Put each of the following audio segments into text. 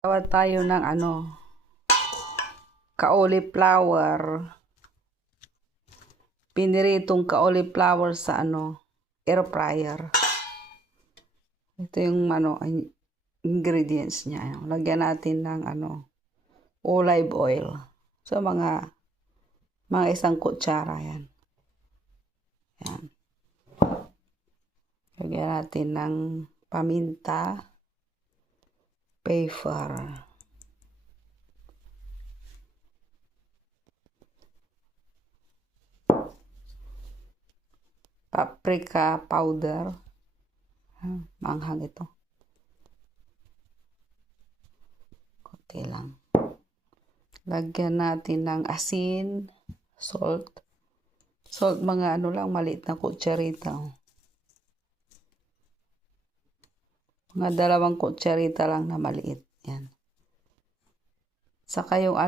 Gawa tayo ng cauliflower. Piniritong cauliflower sa air fryer. Ito yung ingredients niya. Lagyan natin ng olive oil. So mga isang kutsara yan. Yan. Lagyan natin ng paminta, pepper, paprika powder. Manghang ito. Kunti lang. Lagyan natin ng asin, salt. Salt, mga lang, maliit na kutsarita. Mga 2 kutsarita lang na maliit. Yan. Saka yung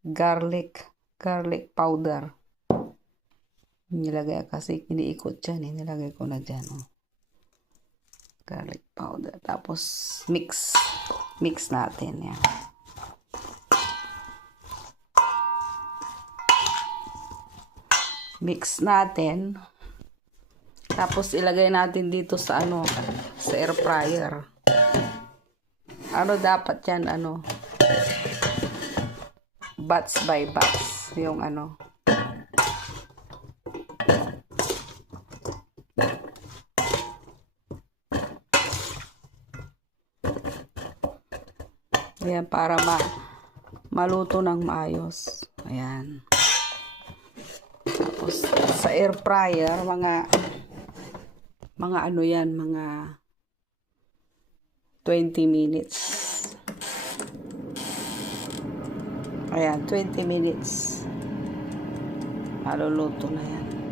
garlic powder. Nilagay kasi iniikot dyan. Nilagay ko na dyan. Garlic powder. Tapos mix natin. Yan. Mix natin. Tapos ilagay natin dito sa sa air fryer. Dapat yan batch by batch yung Ayan, para maluto ng maayos. Ayan. Tapos sa air fryer, mga 20 minutes. Ayan, 20 minutes. Maluluto na yan.